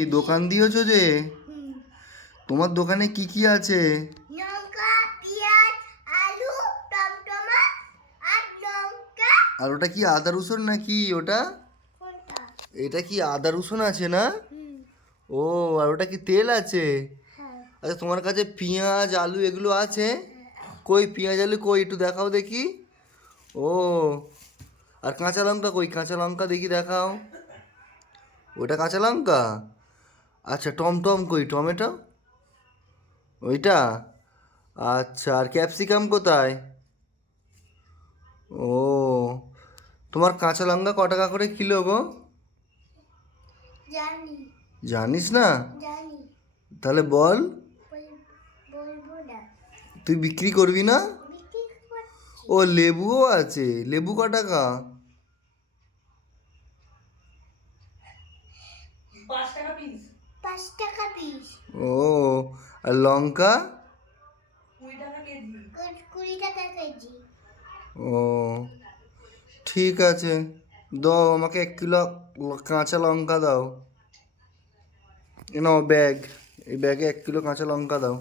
এই দোকান দিয়েছো যে, হুম। তোমার দোকানে কি কি আছে? লঙ্কা, পেঁয়াজ, আলু, টমেটো আর লঙ্কা। আর ওটা কি আদা রসুন নাকি ওটা? কোনটা? এটা কি আদা রসুন আছে না? হুম। ও, আর ওটা কি তেল আছে? হ্যাঁ। আচ্ছা, তোমার কাছে পেঁয়াজ আলু এগুলো আছে? কই পেঁয়াজ আলু কই, একটু দেখাও দেখি। ও, আর কাঁচা লঙ্কা কই, কাঁচা লঙ্কা দেখি দেখাও। ওটা কাঁচা লঙ্কা? আচ্ছা, টমটম কই, টমেটো? ওইটা? আচ্ছা, আর ক্যাপসিকাম কোথায়? ও, তোমার কাঁচা লঙ্কা ক টাকা করে কিলো গো? জানি। জানিস না? জানি। তাহলে বল। বলবো না। তুই বিক্রি করবি না? বিক্রি করছি। ও, লেবুও আছে। লেবু ক টাকা? 5 টাকা পিস। 5 টাকা পিস। ও, আর লঙ্কা? 20 টাকা কেজি। 20 টাকা কেজি। ও, ঠিক আছে, দাও আমাকে 1 কিলো কাঁচা লঙ্কা দাও। এ নাও ব্যাগ, এই ব্যাগে 1 কিলো কাঁচা লঙ্কা দাও।